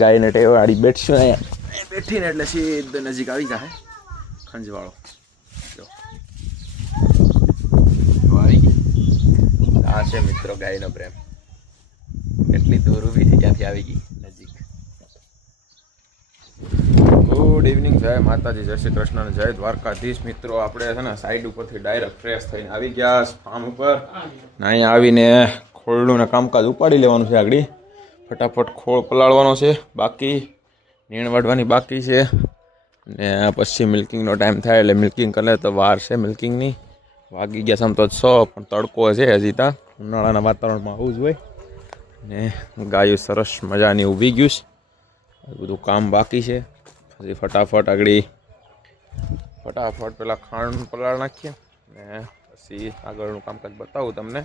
ગાયને ટેવાડી બેઠશું અહીંયા બેઠીને એટલે સીધો નજીક આવી જાય ખંજવાળો જો આવી ગઈ આ છે મિત્રો ગાયનો પ્રેમ એટલી દૂર ઊભી છે ત્યાંથી આવી ગઈ નજીક ગુડ ઇવનિંગ જય માતાજી જય શ્રી કૃષ્ણ જય દ્વારકાધીશ મિત્રો આપણે છે ને સાઈડ ઉપરથી ડાયરેક્ટ ફ્રેશ થઈને આવી ગયા ફાર્મ ઉપર અહીંયા આવીને ખોળનું ને કામકાજ ઉપાડી લેવાનું છે આગળ ફટાફટ ખોળ પલાળવાનો છે બાકી નીણ વાળવાની બાકી છે ને પછી મિલ્કિંગનો ટાઈમ થાય એટલે મિલ્કિંગ કરે તો વાર છે મિલ્કિંગની વાગી ગયા સમ તો 6 પણ તડકો છે હજી ત્યાં ઉનાળાના વાતાવરણમાં આવું જ હોય ને ગાયું સરસ મજાની ઊભી ગયું છે બધું કામ બાકી છે પછી ફટાફટ આગળ ફટાફટ પેલા ખાંડ પલાળ નાખીએ ને પછી આગળનું કામકાજ બતાવું તમને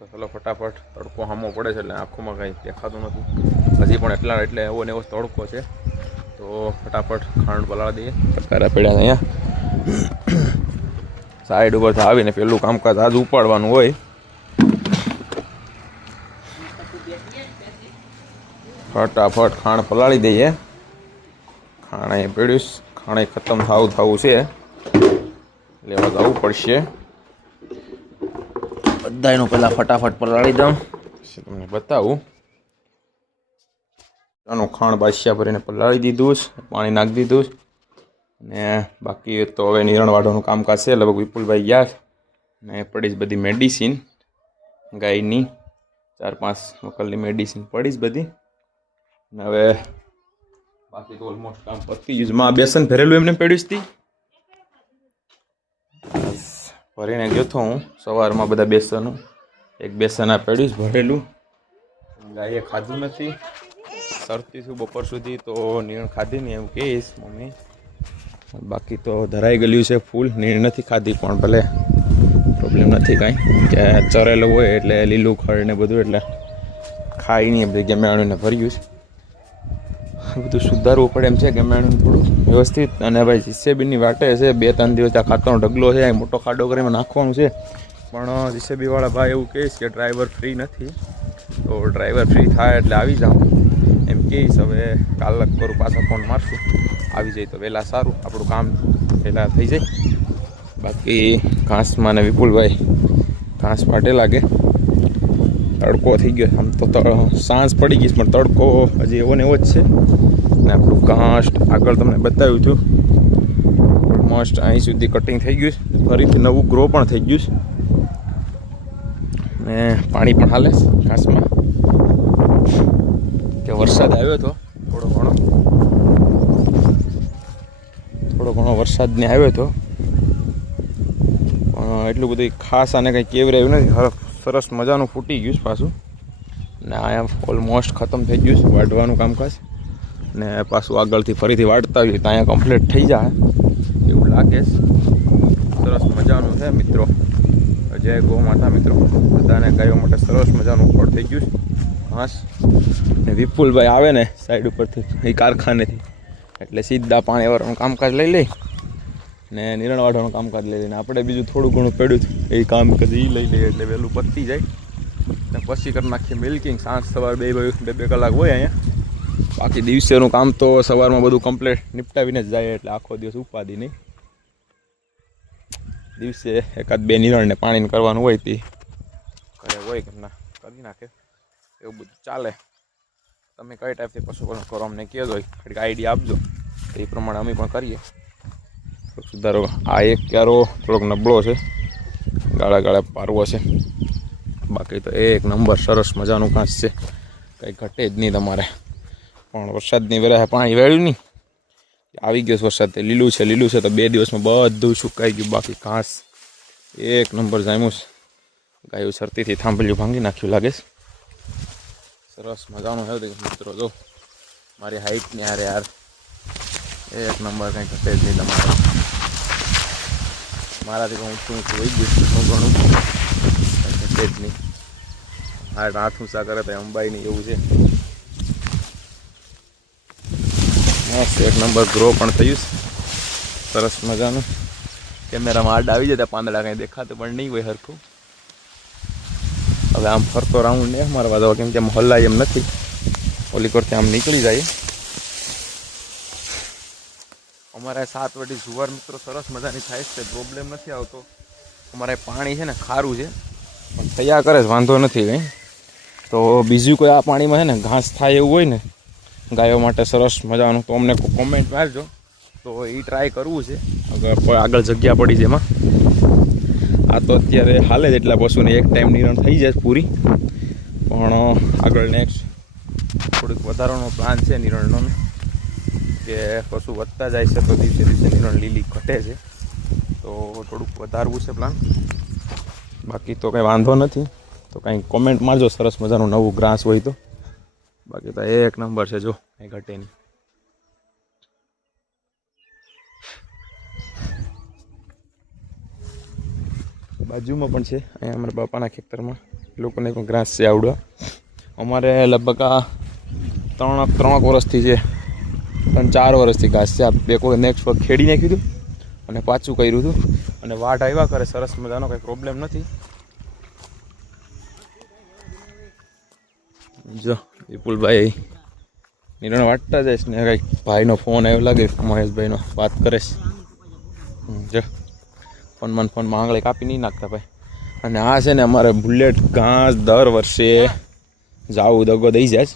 તો ચલો ફટાફટ તડકો સામો પડે છે એટલે આંખોમાં કંઈ દેખાતું નથી હજી પણ એટલે એવો ને એવો તડકો છે તો ફટાફટ ખાંડ પલાળી દઈએ ચક્કારા પડ્યા અહીંયા સાઈડ ઉપરથી આવીને પેલું કામકાજ આજ ઉપાડવાનું હોય ફટાફટ ખાંડ પલાળી દઈએ ખાણ અહીં પડ્યું ખાણ ખતમ થવું છે લેવા જવું પડશે બધાનું પહેલાં ફટાફટ પલાળી દઉં પછી તમને બતાવું આનું ખાણ બાદશાહ ભરીને પલાળી દીધું છે પાણી નાખી દીધું છે ને બાકી તો હવે નિરણ વાળવાનું કામકાજ છે લગભગ વિપુલભાઈ ગયા ને પડી જ બધી મેડિસિન ગાયની 4-5 વકલની મેડિસિન પડી જ બધી ને હવે બાકી તો ઓલમોસ્ટ કામ પતી ગયું માં બેસન ભરેલું એમને પડ્યું હતી ભરીને ગયો હતો હું સવારમાં બધા બેસનનું એક બેસન આ પડ્યું ભરેલું ગાયે ખાધું નથી સરતી છું બપોર સુધી તો નીણ ખાધી નહીં એવું કહીશ મમ્મી બાકી તો ધરાઈ ગયેલું છે ફૂલ નીણ નથી ખાધી પણ ભલે પ્રોબ્લેમ નથી કાંઈ કે ચરેલું હોય એટલે લીલું ખડ ને બધું એટલે ખાઈ નહીં બધી ગમેણુંને ભર્યું છે બધું સુધારવું પડે એમ છે ગમેણું થોડું વ્યવસ્થિત અને ભાઈ જીસીબીની વાટે છે 2-3 દિવસ આ ખાતરનો ઢગલો છે મોટો ખાડો કરીને નાખવાનું છે પણ જીસીબીવાળા ભાઈ એવું કહીશ કે ડ્રાઈવર ફ્રી નથી તો ડ્રાઈવર ફ્રી થાય એટલે આવી જાઉં એમ કહીશ હવે કાલ કરું પાછા ફોન મારશું આવી જાય તો વહેલા સારું આપણું કામ પહેલાં થઈ જાય બાકી ઘાસમાં ને વિપુલભાઈ ઘાસ પાટે લાગે તડકો થઈ ગયો આમ તો સાંજ પડી ગઈ પણ તડકો હજી એવો ને એવો જ છે ને આપણું ઘાસ આગળ તમને બતાવ્યું હતું ઓલમોસ્ટ અહીં સુધી કટિંગ થઈ ગયું છે ફરીથી નવું ગ્રો પણ થઈ ગયું છે ને પાણી પણ હાલે ઘાસમાં કે વરસાદ આવ્યો હતો થોડો ઘણો વરસાદને આવ્યો હતો પણ એટલું બધું ખાસ આને કંઈ કેવરાયું નથી સરસ મજાનું ફૂટી ગયું છે પાછું ને આ ઓલમોસ્ટ ખતમ થઈ ગયું છે વાઢવાનું કામકાજ ને પાછું આગળથી ફરીથી વાઢતા હોઈએ તો અહીંયા કમ્પ્લીટ થઈ જાય એવું લાગે છે સરસ મજાનું છે મિત્રો જય ગો માતા મિત્રો બધાને ગાયો માટે સરસ મજાનું ફળ થઈ ગયું છે ઘાસ ને વિપુલભાઈ આવે ને સાઈડ ઉપરથી એ કારખાનેથી એટલે સીધા પાણી વાળવાનું કામકાજ લઈ લે ને નિરણ વાળવાનું કામકાજ લઈ લઈને આપણે બીજું થોડું ઘણું પડ્યું હતું એ કામ કદી લઈ લઈએ એટલે વહેલું પતી જાય ને પછી કરી નાખીએ મિલ્કિંગ સાંજ સવાર બે કલાક હોય અહીંયા બાકી દિવસેનું કામ તો સવારમાં બધું કમ્પ્લીટ નિપટાવીને જ જાય એટલે આખો દિવસ ઉપાદી નહીં દિવસે 1-2 નિરણને પાણીને કરવાનું હોય તે ઘરે હોય કે ના કરી નાખે એવું બધું ચાલે તમે કઈ ટાઈપથી પશુપાલન કરો અમને કહેજો થોડીક આઈડિયા આપજો એ પ્રમાણે અમે પણ કરીએ સુધારો આ એક ક્યારો થોડોક નબળો છે ગાળા પારવો છે બાકી તો એક નંબર સરસ મજાનું ઘાસ છે કંઈ ઘટે જ નહીં તમારે પણ વરસાદની વેળા પાણી વેળ્યું નહીં આવી ગયો વરસાદ તે લીલું છે તો 2 દિવસમાં બધું સુકાઈ ગયું બાકી ઘાસ એક નંબર જામ્યું છે ગાયું શરતીથી થાંભલ્યું ભાંગી નાખ્યું લાગે છે સરસ મજાનું છે મિત્રો જો મારી હાઈટની હારે યાર એક નંબર કંઈ ઘટે જ નહીં તમારે મારાથી ઊંચું હોઈ ગયું ઘણું ઘટે જ નહીં હાથ ઊંચા કરે તો અંબાઈ એવું છે મસ્ત એક નંબર ગ્રો પણ થયું સરસ મજાનું કેમેરામાં આડ આવી જતા પાંદડા કંઈ દેખાતું પણ નહીં હોય સરખું હવે આમ ફરતો રાઉન્ડ ને મારવા દો કેમ કે મોહલ્લા એમ નથી ઓલી કરતે આમ નીકળી જાય. અમારે 7 વાટી જુવાર મિત્રો સરસ મજાની થાય છે, પ્રોબ્લેમ નથી આવતો. અમારે પાણી છે ને ખારું છે, પણ થયા કરે છે, વાંધો નથી કંઈ. તો બીજું કોઈ આ પાણીમાં છે ને ઘાસ થાય એવું હોય ને ગાયો માટે સરસ મજાનું, તો અમને કોમેન્ટ મારજો. તો એ ટ્રાય કરવું છે, આગળ જગ્યા પડી છે એમાં. આ તો અત્યારે હાલે જ એટલા પશુને એક ટાઈમ નિરણ થઈ જાય પૂરી, પણ આગળ નેક્સ્ટ થોડીક વધારાનો પ્લાન છે નિરણનો, કે પશુ વધતા જાય છે તો દિવસે દિવસે નિરણ લીલી ઘટે છે, તો થોડુંક વધારવું છે પ્લાન. બાકી તો કંઈ વાંધો નથી. તો કંઈ કોમેન્ટ મારજો સરસ મજાનું નવું ગ્રાસ હોય તો. બાકી તો એક નંબર છે, જો કંઈ ઘટે નહીં. બાજુમાં પણ છે અહીંયા અમારા બાપાના ખેતરમાં, એ લોકોને પણ ગ્રાસ છે આવડવા. અમારે લગભગ આ 3 વર્ષથી છે, 3-4 વર્ષથી ઘાસ છે. આ બે કોઈ નેક્સ્ટ વખત ખેડી નાખ્યું હતું અને પાછું કર્યું હતું, અને વાટ આવ્યા કરે સરસ મજાનો, કંઈ પ્રોબ્લેમ નથી. જો વિપુલભાઈ નિરણ વાટતા જઈશ ને કંઈક ભાઈનો ફોન આવ્યો લાગે, મહેશભાઈનો વાત કરે છે. જો ફોનમાં આંગળી કાપી નહીં નાખતા ભાઈ. અને આ છે ને અમારે બુલેટ ઘાસ દર વર્ષે જાવું દગો દઈ જાય,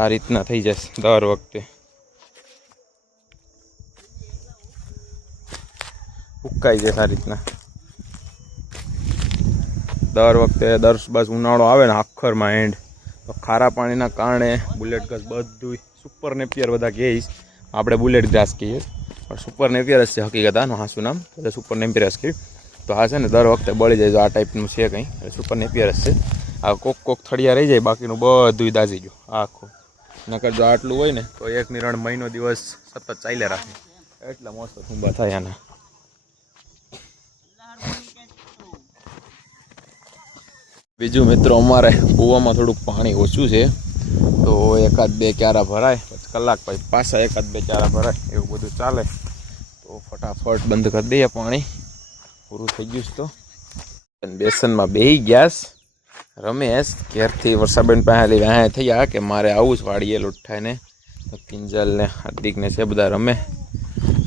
આ રીતના થઈ જશે દર વખતે. ઉકાઈ જાય આ રીતના દર વખતે. બસ ઉનાળો આવે ને આખરમાં એન્ડ, તો ખારા પાણીના કારણે બુલેટ ઘાસ બધું સુપર નેપિયર બધા કહીશ, આપણે બુલેટ ઘાસ કહીએ પણ સુપર નેપિયર જ છે હકીકત. આનું હાસું નામ બધા સુપર નેપિયર જ કહ્યું. તો આ છે ને દર વખતે બળી જાય, જો આ ટાઈપનું છે કંઈ, એટલે સુપર નેપિયર જ છે. આ કોક થળિયા રહી જાય, બાકીનું બધું દાઝી ગયું આખું. નકર જો આટલું હોય ને તો એક નિરણ મહિનો દિવસ સતત ચાલ્યા રાખે, એટલા મસ્ત થૂંબા થાય આના. બીજું મિત્રો અમારે કૂવામાં થોડુંક પાણી ઓછું છે, તો 1-2 ક્યારા ભરાય, પછી કલાક પછી પાછા 1-2 ક્યારા ભરાય, એવું બધું ચાલે. તો ફટાફટ બંધ કરી દઈએ, પાણી પૂરું થઈ ગયું છે. તો બેસનમાં બેહી ગયા રમેશ ઘેરથી વર્ષાબેન પાસે વ્યાહ થયા કે મારે આવું જ વાળીએ લોઠાઈને. તો કિંજલ ને હાર્દિકને છે બધા રમે,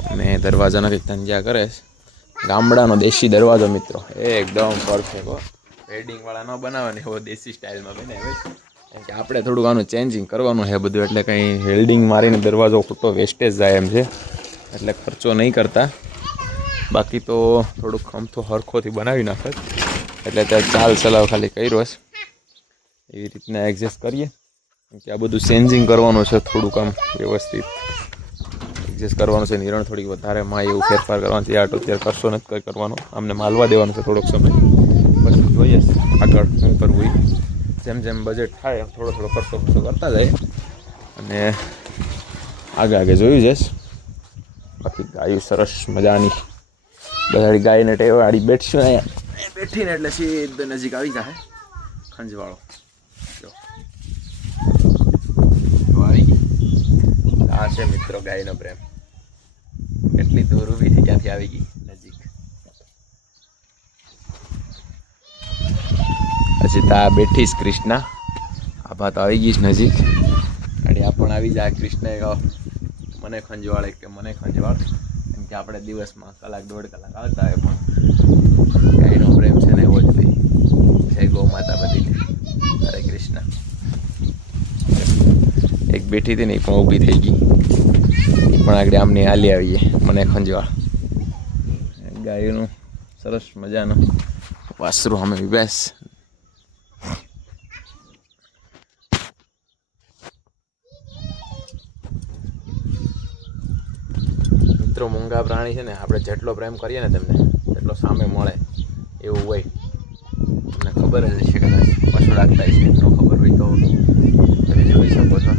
અને દરવાજાના કંઈક તંજ્યા કરે. ગામડાનો દેશી દરવાજો મિત્રો એકદમ પરફેક્ટ હો, વેડિંગવાળા ન બનાવે ને એવો દેશી સ્ટાઇલમાં બનાવે. કેમ કે આપણે થોડુંક આનું ચેન્જિંગ કરવાનું છે બધું, એટલે કંઈ વેલ્ડિંગ મારીને દરવાજો ખોટો વેસ્ટેજ જાય એમ છે, એટલે ખર્ચો નહીં કરતા. બાકી તો થોડુંક અમથો હરખોથી બનાવી નાખે, એટલે ત્યાં ચાલ ચલાવ ખાલી કર્યો છે, એવી રીતના એડજસ્ટ કરીએ. કેમ કે આ બધું ચેન્જિંગ કરવાનું છે, થોડુંક આમ વ્યવસ્થિત એડજસ્ટ કરવાનું છે. નિરણ થોડીક વધારે માં એવું ફેરફાર કરવાનું છે, આટો અત્યારે કરશો નથી કંઈ કરવાનો, આમને માલવા દેવાનું છે થોડોક સમય, પછી જોઈએ આગળ શું કરવું. જેમ જેમ બજેટ થાય થોડો ખર્ચો કરતા જાય, અને આગળ જોયું જઈશ. બાકી ગાયું સરસ મજાની બધાડી ગાયને ટેવાડી બેઠશું અહીંયા બેઠીને એટલે સીધો નજીક આવી જાય ખંજવાળો. આવી ગઈ. આ છે મિત્રો ગાયનો પ્રેમ, કેટલી દૂર ઊભી થઈ ત્યાંથી આવી ગઈ નજીક. પછી તા બેઠીશ કૃષ્ણા, આભા તો આવી ગઈશ નજીક. ગાડી આ પણ આવી જાય. કૃષ્ણએ કહો મને ખંજવાળે કે મને ખંજવાળ, કેમ કે આપણે દિવસમાં 1-1.5 કલાક આવતા હોય, પણ ગાયનો પ્રેમ છે ને એવો જ ભાઈ. જય ગૌ માતા બધીને. હરે કૃષ્ણ. એક બેઠી હતી ને એ પણ ઊભી થઈ ગઈ, એ પણ આગળ આમની હાલી આવીએ મને ખંજવાળ. ગાયનું સરસ મજાનું વાસરું અમે બેસ. મિત્રો મૂંગા પ્રાણી છે ને આપણે જેટલો પ્રેમ કરીએ ને તેમને એટલો સામે મળે એવું હોય. તમને ખબર જ હશે કદાચ પશુ રાખતા છે, ન ખબર હોય તો તમે જોઈ શકો છો.